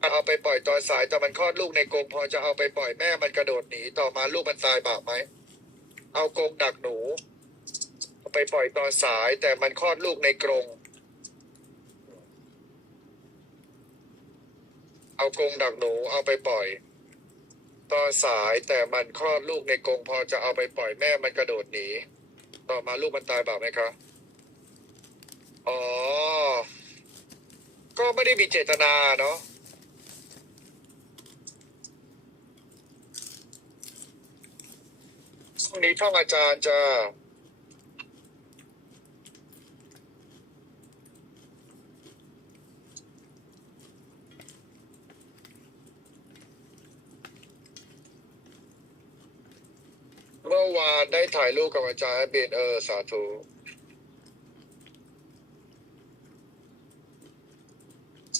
เอาไปปล่อยตอนสายแต่มันคลอดลูกในกรงพอจะเอาไปปล่อยแม่มันกระโดดหนีต่อมาลูกมันตายบาปไหมเอากรงดักหนูเอาไปปล่อยตอนสายแต่มันคลอดลูกในกรงเอากรงดักหนูเอาไปปล่อยตอนสายแต่มันคลอดลูกในกรงพอจะเอาไปปล่อยแม่มันกระโดดหนีต่อมาลูกมันตายบาปไหมคะอ๋อก็ไม่ได้มีเจตนาเนาะ ช่งนี้ท่องอาจารย์จะเมื่อวานได้ถ่ายรูปกับอาจารย์เบนเออสาธุ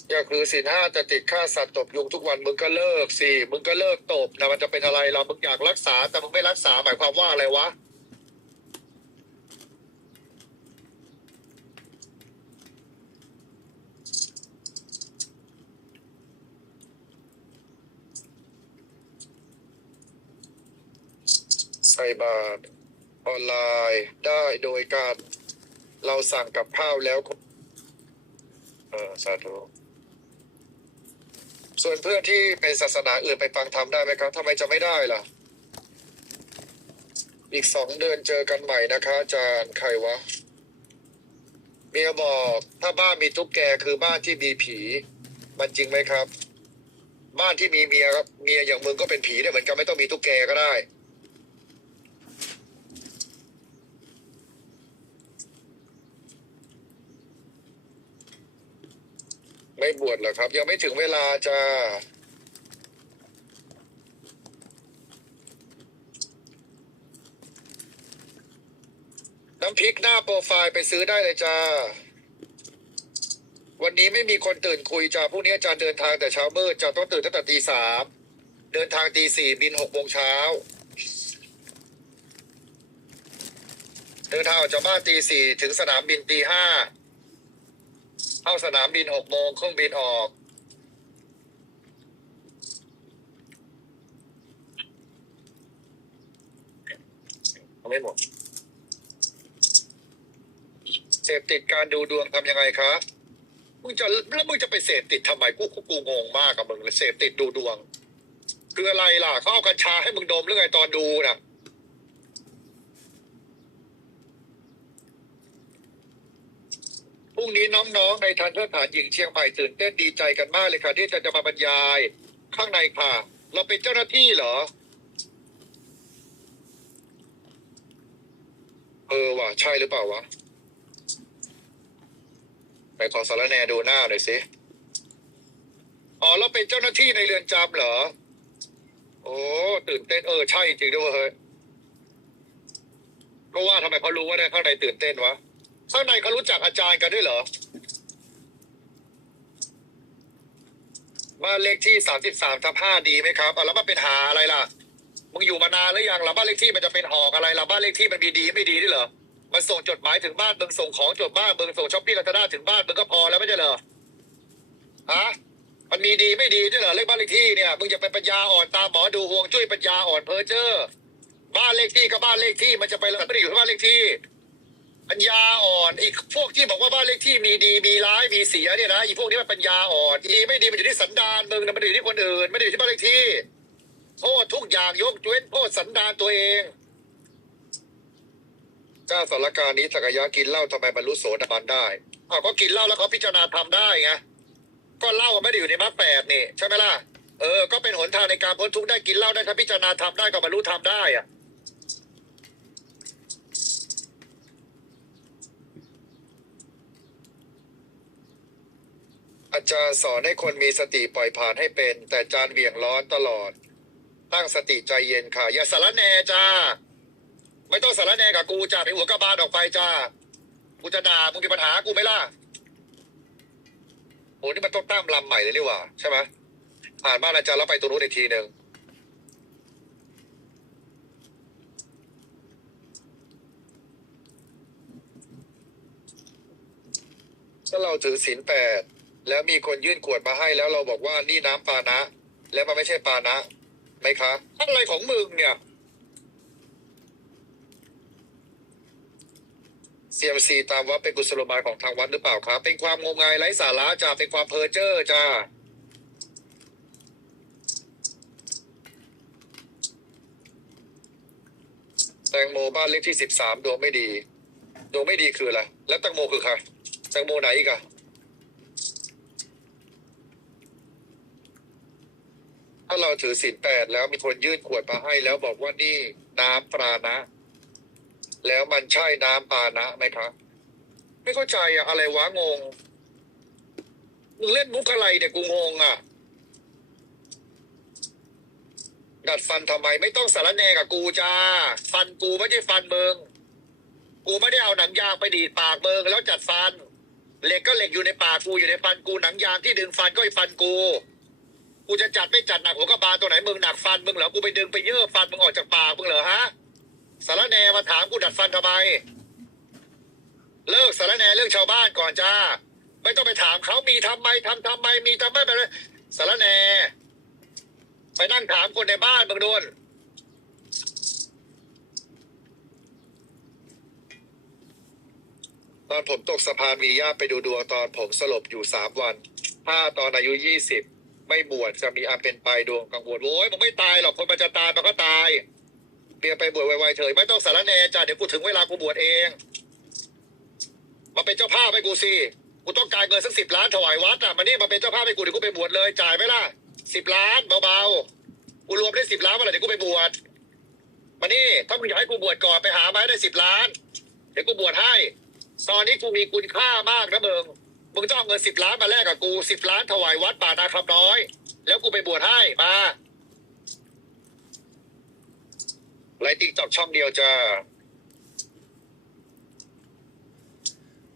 อยา กคือสินห้าจะติดค่าสัตว์ตบยุงทุกวันมึงก็เลิกสิมึงก็เลิกตบนะมันจะเป็นอะไรเรามึงอยากรักษา แต่มึงไม่รักษาหมายความว่าอะไรวะใส่บาตรออนไลน์ได้โดยการเราสั่งกับข้าวแล้ว เออสาธุ ส่วนเพื่อนที่เป็นศาสนาอื่นไปฟังธรรมได้ไหมครับทำไมจะไม่ได้ล่ะ อีกสองเดือนเจอกันใหม่นะคะอาจารย์ใครวะเมียบอกถ้าบ้านมีตุ๊กแกคือบ้านที่มีผี มันจริงไหมครับ บ้านที่มีเมียครับเมียอย่างมึงก็เป็นผีได้เหมือนกันไม่ต้องมีตุ๊กแกก็ได้ ไม่บวชเหรอครับ ยังไม่ถึงเวลาจะน้ำพริกหน้าโปรไฟล์ไปซื้อได้เลยจ้า วันนี้ไม่มีคนตื่นคุยจ้าพรุ่งนี้อาจารย์เดินทางแต่เช้ามืดจะต้องตื่นตั้งแต่ตีสาม เดินทางตีสี่บินหกโมงเช้า เดินทางออกจากบ้านตีสี่ถึงสนามบินตีห้า เข้าสนามบินหกโมงเครื่องบินออกเอาไม่หมดเสพติดการดูดวงทำยังไงคะมึงจะแล้วมึงจะไปเสพติดทำไมกูกูงงมากกับมึงเลยเสพติดดูดวง คืออะไรล่ะเขาเอากัญชาให้มึงดมหรือไงตอนดูน่ะ รุ่งนี้น้องๆ ในทันเทศฐานหญิงเชียงใหม่ตื่นเต้นดีใจกันมากเลยค่ะที่จะจะมาบรรยายข้างในค่ะ เราเป็นเจ้าหน้าที่เหรอ เออว่ะใช่หรือเปล่าวะไปขอสารแนดูหน้าหน่อยสิอ๋อเราเป็นเจ้าหน้าที่ในเรือนจำเหรอ โอ้ตื่นเต้นเออใช่จริงด้วยเฮ้ยก็ว่าทำไมเขารู้ว่าในข้างในตื่นเต้นวะ ข้างในเขารู้จักอาจารย์กันด้วยเหรอ บ้านเลขที่สามสิบสามทับห้าดีไหมครับอะแล้วมันเป็นหาอะไรล่ะ มึงอยู่มานานหรือยังล่ะบ้านเลขที่มันจะเป็นหอกอะไรล่ะบ้านเลขที่มันมีดีไม่ดีด้วยเหรอ มันส่งจดหมายถึงบ้านมึงส่งของจดบ้านมึงส่งช้อปปี้ลาซาด้าถึงบ้านมึงก็พอแล้วไม่ใช่เหรอ ฮะ มันมีดีไม่ดีด้วยเหรอเลขบ้านเลขที่เนี่ย มึงอย่าไปปัญญาอ่อนตาหมอดูห่วงจุ้ยปัญญาอ่อนเพ้อเจ้อ บ้านเลขที่กับบ้านเลขที่มันจะไปแล้วไม่ได้อยู่ที่บ้านเลขที่ ปัญญาอ่อนอีกพวกที่บอกว่าบ้านเลขที่มีดีมีร้ายมีเสียเนี่ยนะอีพวกนี้มันปัญญาอ่อนดีไม่ดีมันอยู่ที่สันดานมึงนะมันอยู่ที่คนอื่นไม่ได้อยู่ที่บ้านเลขที่โทษทุกอย่างยกเว้นโทษสันดานตัวเองเจ้าสารการนี้สักยะกินเหล้าทำไมบรรลุโสดาบันได้อ้าวก็กินเหล้าแล้วเขาพิจารณาทำได้ไงก็เหล้าไม่ได้อยู่ในมรรคแปดนี่ใช่ไหมล่ะเออก็เป็นหนทางในการพ้นทุกข์ได้กินเหล้าได้ถ้าพิจารณาทำได้ก็บรรลุทำได้อะ อาจารย์สอนให้คนมีสติปล่อยผ่านให้เป็น แต่อาจารย์เหวี่ยงร้อนตลอด ตั้งสติใจเย็นค่ะ อย่าสารแหนจ้า ไม่ต้องสารแหนกับกูจ้าไปหัวกระบาลออกไปจ้ากูจะด่ามึงมีปัญหากูไหมล่ะโหนี่มันต้องตั้มลำใหม่เลยนี่หว่า ใช่ไหมผ่านบ้านอาจารย์แล้วไปตรงนู้นอีกทีหนึ่งถ้าเราถือศีลแปด แล้วมีคนยื่นขวดมาให้แล้วเราบอกว่านี่น้ำปานะ แล้วมันไม่ใช่ปานะไหมคะอะไรของมึงเนี่ย CMC ตามว่าเป็นกุศโลบายของทางวัดหรือเปล่าครับ เป็นความงมงายไร้สาระจ้าเป็นความเพ้อเจ้อจ้าแตงโมบ้านเลขที่สิบสามดวงไม่ดี ดวงไม่ดีคืออะไร แล้วแตงโมคือใครแตงโมไหนอีกอะ ถ้าเราถือศีลแปดแล้วมีคนยื่นขวดมาให้ แล้วบอกว่านี่น้ำปรานะ แล้วมันใช่น้ำปลานะไหมครับไม่เข้าใจอะอะไรวะงงมึงเล่นมุกอะไรเนี่ยกูงงอะดัดฟันทำไมไม่ต้องสารแนกับกูจ้า ฟันกูไม่ใช่ฟันเมึงกูไม่ได้เอาหนังยางไปดีดปากเมึงแล้วจัดฟัน เหล็กก็เหล็กอยู่ในปากกูอยู่ในฟันกูหนังยางที่ดึงฟันก็ไอ้ฟันกู กูจะจัดไม่จัดหนักหัวกระบาลตัวไหนมึงหนักฟันมึงเหรอกูไปดึงไปเยื่อฟันมึงออกจากปากมึงเหรอฮะสารแนมาถามกูดัดฟันทำไม เลิกสารแนเรื่องชาวบ้านก่อนจ้า ไม่ต้องไปถามเขามีทำไมทำทำไมมีทำไมไปเลยสารแนไปนั่งถามคนในบ้านมึงด้วยตอนผมตกสะพานมีญาติไปดูดวงตอนผมสลบอยู่สามวัน ถ้าตอนอายุยี่สิบ ไม่บวชจะมีอันเป็นไปดวงกังวลโอ้ยมันไม่ตายหรอกคนมันจะตายมันก็ตายเบียไปบวชไวๆเถอะไม่ต้องสารแนจ้าเดี๋ยวกูถึงเวลากูบวชเอง มาเป็นเจ้าภาพให้กูสิกูต้องการเงินสักสิบล้านถวายวัดอะมานี่มาเป็นเจ้าภาพให้กูเดี๋ยวกูไปบวชเลยจ่ายไหมล่ะสิบล้านเบาๆกูรวมได้สิบล้านเมื่อไหร่เดี๋ยวกูไปบวชมานี่ถ้ามึงอยากให้กูบวชก่อนไปหามาให้ได้สิบล้าน เดี๋ยวกูบวชให้ ตอนนี้กูมีคุณค่ามากนะมึง มึงต้องเอาเงินสิบล้านมาแลกกับกูสิบล้านถวายวัดป่านาคำน้อย แล้วกูไปบวชให้มาไลติ๊กตอกช่องเดียวจะ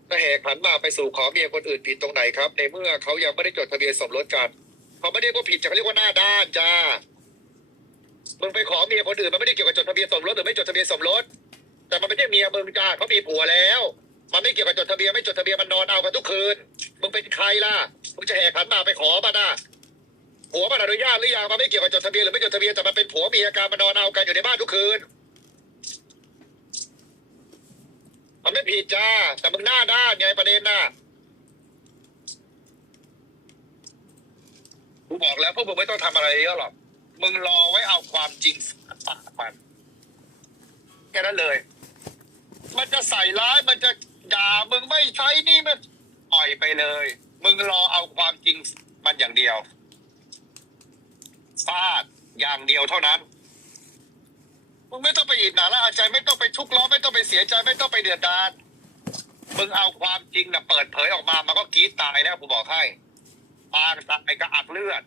ถ้าแหกขันมาไปสู่ขอเมียคนอื่นผิดตรงไหนครับ ในเมื่อเขายังไม่ได้จดทะเบียนสมรสกันเขาไม่ได้ว่าผิดจะเขาเรียกว่าหน้าด้านจ้ามึงไปขอเมียคนอื่นมันไม่ได้เกี่ยวกับจดทะเบียนสมรสหรือไม่จดทะเบียนสมรส แต่มันไม่ใช่เมียมึงจ้าเขามีผัวแล้ว มันไม่เกี่ยวกับจดทะเบียนไม่จดทะเบียนมันนอนเอากันทุกคืน มึงเป็นใครล่ะ มึงจะแหกขันมาไปขอมันน่ะผัวมันอนุญาตหรือยังมันไม่เกี่ยวกับจดทะเบียนหรือไม่จดทะเบียนแต่มันเป็นผัวเมียกันมันนอนเอากันอยู่ในบ้านทุกคืน มันไม่ผิดจ้า แต่มึงหน้าด้านไงประเด็นน่ะกูบอกแล้วพวกมึงไม่ต้องทำอะไรเยอะหรอก มึงรอไว้เอาความจริงปากมันแค่นั้นเลย มันจะใส่ร้ายมันจะ ด่ามึงไม่ใช้นี่มันอ่อยไปเลย มึงรอเอาความจริงมันอย่างเดียวฟาดอย่างเดียวเท่านั้น มึงไม่ต้องไปอิจฉาละอาใจไม่ต้องไปทุกข์ร้อนไม่ต้องไปเสียใจไม่ต้องไปเดือดดานมึงเอาความจริงนะเปิดเผยออกมามันก็กรีดตายแล้วกูบอกให้ปากตายก็อักเลือด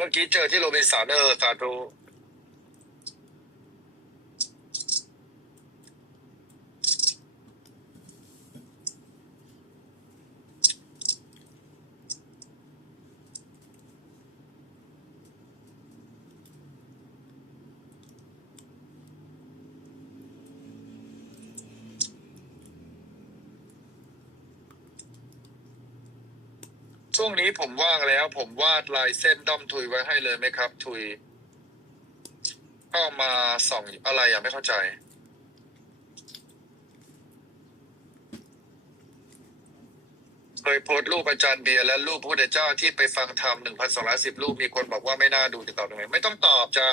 เมื่อกี้เจอที่โรบินสันเออสาธุ ช่วงนี้ผมว่างแล้ว ผมวาดลายเส้นด้อมทุยไว้ให้เลยไหมครับ ทุยก็มาส่องอะไรอะไม่เข้าใจ เคยโพสต์รูปอาจารย์เบียร์และรูปพระพุทธเจ้าที่ไปฟังธรรมหนึ่งพันสองร้อยสิบรูปมีคนบอกว่าไม่น่าดูติดต่อตรงไหนไม่ต้องตอบจ้า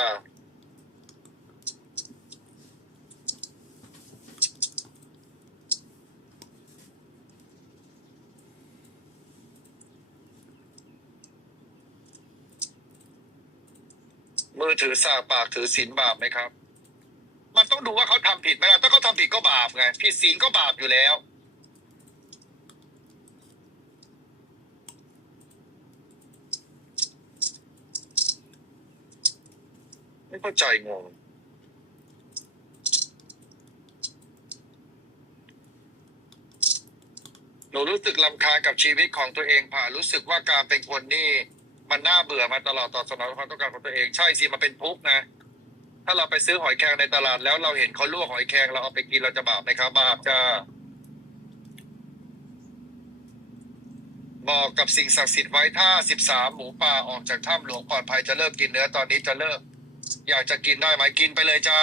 มือถือสากปากถือศีลบาปไหมครับ มันต้องดูว่าเขาทำผิดไหมล่ะถ้าเขาทำผิดก็บาปไงผิดศีลก็บาปอยู่แล้ว ไม่เข้าใจงงหนูรู้รู้สึกลำคาญกับชีวิตของตัวเองผ่ารู้สึกว่าการเป็นคนนี่ มันน่าเบื่อมาตลอดตอบสนองความต้องการของตัวเองใช่สิมันเป็นทุกข์นะ ถ้าเราไปซื้อหอยแครงในตลาดแล้วเราเห็นเขาลวกหอยแครงเราเอาไปกินเราจะบาปไหมครับบาปจะบอกกับสิ่งศักดิ์สิทธิ์ไว้ถ้าสิบสามหมูป่าออกจากถ้ำหลวงปลอดภัยจะเลิกกินเนื้อตอนนี้จะเลิก อยากจะกินได้ไหมกินไปเลยจ้า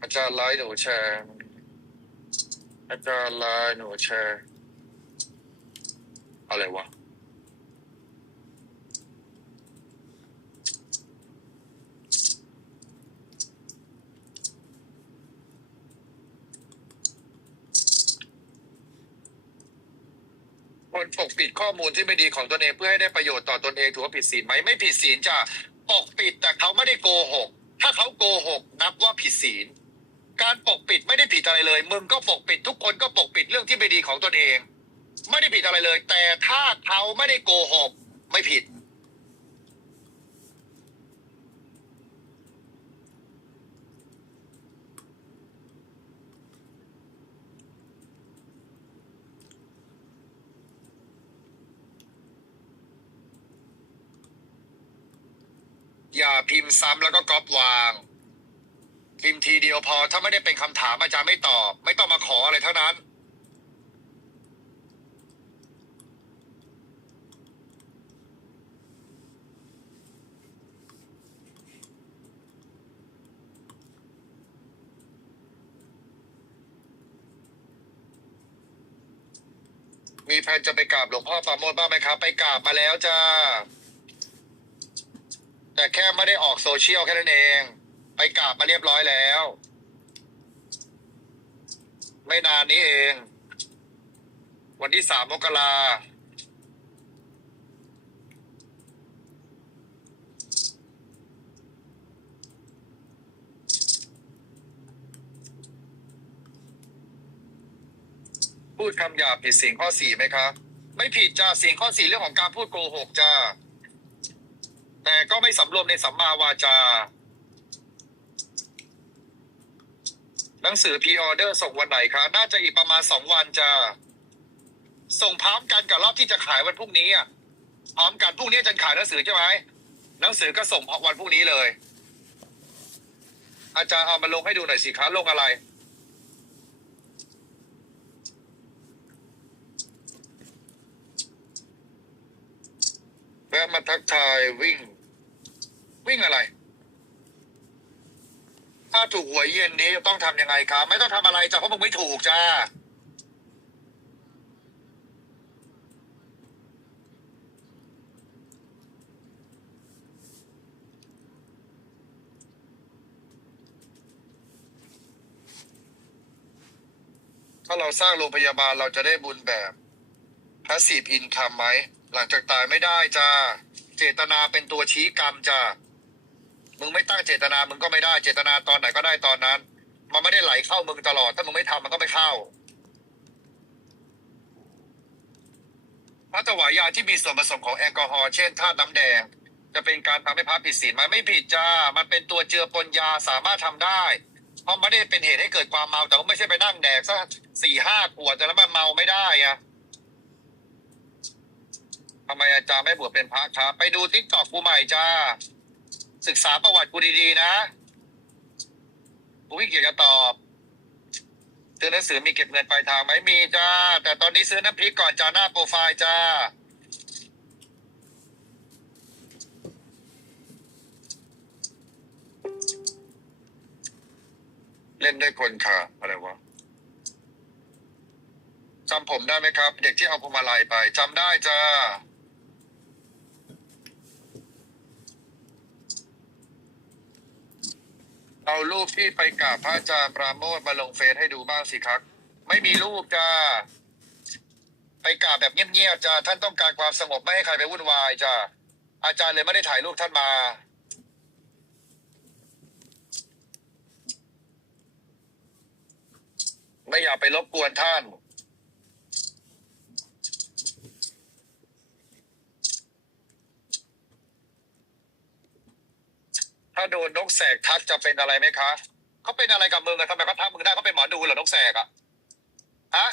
อาจารย์ไลน์หนูแชร์ อาจารย์ไลน์หนูแชร์ อะไรวะ คนปกปิดข้อมูลที่ไม่ดีของตนเองเพื่อให้ได้ประโยชน์ต่อตนเองถือว่าผิดศีลไหมไม่ผิดศีลจ้ะปกปิดแต่เขาไม่ได้โกหก ถ้าเขาโกหกนับว่าผิดศีล การปกปิดไม่ได้ผิดอะไรเลย มึงก็ปกปิดทุกคนก็ปกปิดเรื่องที่ไม่ดีของตนเอง ไม่ได้ผิดอะไรเลย แต่ถ้าเขาไม่ได้โกหกไม่ผิด อย่าพิมพ์ซ้ำแล้วก็ก๊อปวาง พิมพ์ทีเดียวพอถ้าไม่ได้เป็นคำถามอาจารย์ไม่ตอบ ไม่ต้องมาขออะไรเทั้งนั้น มีแฟนจะไปกราบหลวงพ่อปราโมทบ้างไหมครับ ไปกราบมาแล้วจ้า แต่แค่ไม่ได้ออกโซเชียลแค่นั้นเอง ไปกราบมาเรียบร้อยแล้ว ไม่นานนี้เอง วันที่สามมกรา พูดคำหยาบผิดสิ่งข้อสี่ไหมครับไม่ผิดจ้าสิ่งข้อสี่เรื่องของการพูดโกหกจ้า แต่ก็ไม่สำรวมในสัมมาวาจา หนังสือพ r ออเดอร์ส่งวันไหนคะ น่าจะอีกประมาณสองวันจะส่งพร้อมกันกับรอบที่จะขายวันพรุ่งนี้อะ พร้อมกันพรุ่งนี้จะขายหนังสือใช่ไหมหนังสือก็ส่งวันพรุ่งนี้เลย อาจารย์เอามาลงให้ดูหน่อยสิคะลงอะไร แวะมาทักทายวิ่ง วิ่งอะไร ถ้าถูกหวยเย็นนี้ต้องทำยังไงครับไม่ต้องทำอะไรจ้ะเพราะมึงไม่ถูกจ้าถ้าเราสร้างโรงพยาบาลเราจะได้บุญแบบพาสซีฟอินคัมไหม หลังจากตายไม่ได้จ้าเจตนาเป็นตัวชี้กรรมจ้ามึงไม่ตั้งเจตนามึงก็ไม่ได้เจตนาตอนไหนก็ได้ตอนนั้น มันไม่ได้ไหลเข้ามึงตลอด ถ้ามึงไม่ทำมันก็ไม่เข้าพระถวายยาที่มีส่วนผสมของแอลกอฮอล์เช่นธาตุน้ำแดง จะเป็นการทำให้พระผิดศีลไหมไม่ผิดจ้า มันเป็นตัวเจือปนยาสามารถทำได้ เพราะไม่ได้เป็นเหตุให้เกิดความเมาแต่ว่าไม่ใช่ไปนั่งแดกสักสี่ห้าขวดแต่แล้วมันเมาไม่ได้อะำไมอาจารย์ไม่บวชเป็นพระครับ ไปดูทิกตอกกูใหม่จ้า ศึกษาประวัติกูดีๆนะกูขี้เกียจจะตอบซื้อหนังสือมีเก็บเงินปลายทางไหมมีจ้า แต่ตอนนี้ซื้อน้ำพริกก่อนจ้าหน้าโปรไฟล์จ้าเล่นได้คนค่ะ อะไรวะจำผมได้ไหมครับ เด็กที่เอาพวงมาลัยไปจำได้จ้า เอารูปที่ไปกราบพระอาจารย์ปราโมทมาลงเฟซให้ดูบ้างสิครับ ไม่มีรูปจ้าไปกราบแบบเงียบๆจ้าท่านต้องการความสงบไม่ให้ใครไปวุ่นวายจ้าอาจารย์เลยไม่ได้ถ่ายรูปท่านมา ไม่อยากไปรบกวนท่าน ถ้าโดนนกแสกทักจะเป็นอะไรไหมคะเขาเป็นอะไรกับมึงอะทำไมเขาทักมึงได้เขาเป็นหมอดูเหรอนกแสกอะฮะ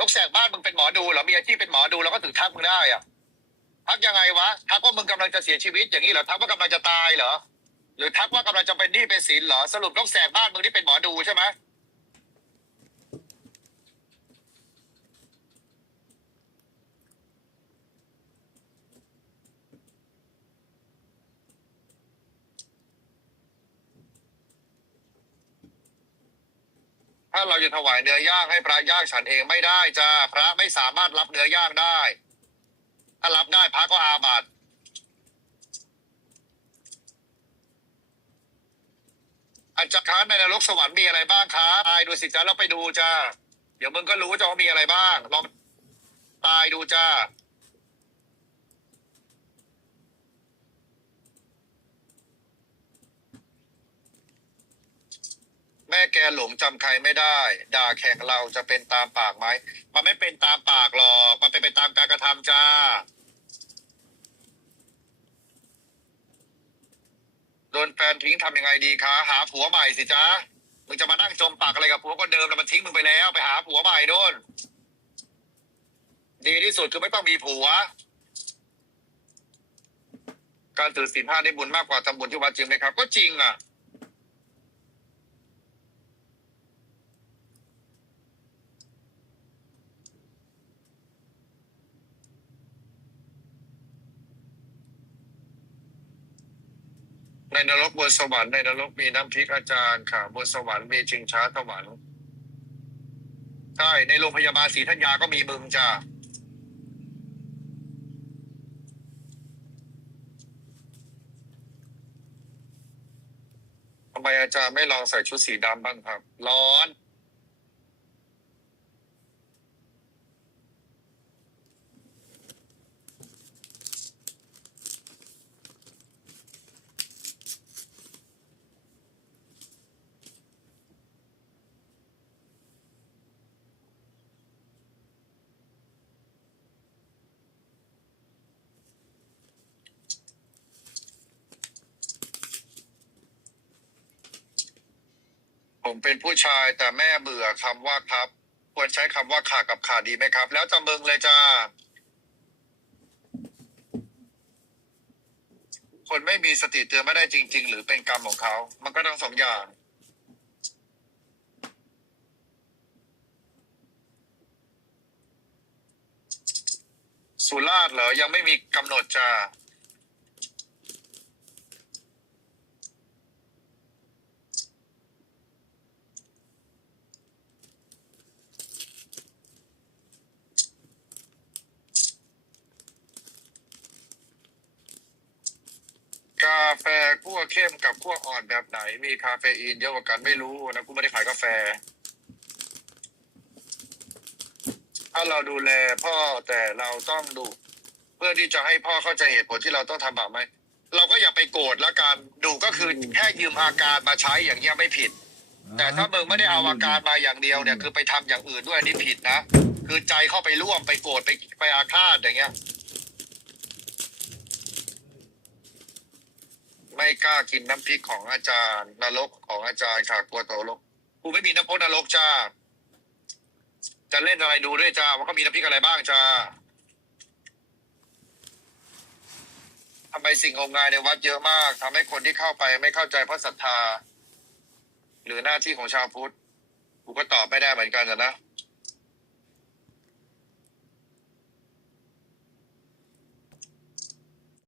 นกแสกบ้านมึงเป็นหมอดูเหรอมีอาชีพเป็นหมอดูแล้วก็ถึงทักมึงได้อะทักยังไงวะทักว่ามึงกำลังจะเสียชีวิตอย่างนี้เหรอทักว่ากำลังจะตายเหรอหรือทักว่ากำลังจะเป็นหนี้เป็นสินเหรอสรุปนกแสกบ้านมึงนี่เป็นหมอดูใช่ไหม ถ้าเราจะถวายเนื้อย่างให้พระย่างฉันเองไม่ได้จ้าพระไม่สามารถรับเนื้อย่างได้ ถ้ารับได้พระก็อาบัติอาจารย์คะในนรกสวรรค์มีอะไรบ้างคะตายดูสิจ้าเราไปดูจ้าเดี๋ยวมึงก็รู้จะว่ามีอะไรบ้างลองตายดูจ้า แม่แกหลงจำใครไม่ได้ ด่าแข่งเราจะเป็นตามปากไหมมันไม่เป็นตามปากหรอกมันเป็นไปตามการกระทำจ้า โดนแฟนทิ้งทำยังไงดีคะหาผัวใหม่สิจ้ามึงจะมานั่งจมปากอะไรกับผัวคนเดิมแล้วมันทิ้งมึงไปแล้ว ไปหาผัวใหม่โน่นดีที่สุดคือไม่ต้องมีผัว การถือศีลห้าได้บุญมากกว่าทำบุญที่วัดจริงไหมครับ ก็จริงอะ ในนรกบนสวรรค์ในนรกมีน้ำพริกอาจารย์ค่ะ บนสวรรค์มีชิงช้าสวรรค์ใช่ในโรงพยาบาลศรีธัญญาก็มีมึงจ้าทำไมอาจารย์ไม่ลองใส่ชุดสีดำบ้างครับ ร้อน ผมเป็นผู้ชายแต่แม่เบื่อคำว่าครับ ควรใช้คำว่าขากับขาดีไหมครับ แล้วแต่มึงเลยจ้า คนไม่มีสติเตือนไม่ได้จริง ๆ หรือเป็นกรรมของเขา มันก็ต้งสองอย่าง สุราษฎร์เหรอยังไม่มีกำหนดจ้า กา แฟคั่วเข้มกับคั่วอ่อนแบบไหน มีคาเฟอีนเยอะกว่ากันไม่รู้นะกูไม่ได้ขายกาแฟ ถ้าเราดูแลพ่อแต่เราต้องดู เพื่อที่จะให้พ่อเข้าใจเหตุผลที่เราต้องทำแบบไหมเราก็อย่าไปโกรธล้วกันดูก็คือแค่ยืมอาการมาใช้อย่างเงี้ยไม่ผิด แต่ถ้ามึงไม่ได้เอาอาการมาอย่างเดียวเนี่ย คือไปทำอย่างอื่นด้วยอันนี่ผิดนะ คือใจเข้าไปร่วมไปโกรธไปไปอาฆาตอย่างเงี้ย ไม่กล้ากินน้ำพริกของอาจารย์นรกของอาจารย์ค่ะกลัวตกนรกกูไม่มีน้ำพกนรกจ้า จะเล่นอะไรดูด้วยจ้ามันก็มีน้ำพริกอะไรบ้างจ้าทำไมสิ่งงมงายในวัดเยอะมากทำให้คนที่เข้าไปไม่เข้าใจเพราะศรัทธา หรือหน้าที่ของชาวพุทธกูก็ตอบไม่ได้เหมือนกันนะ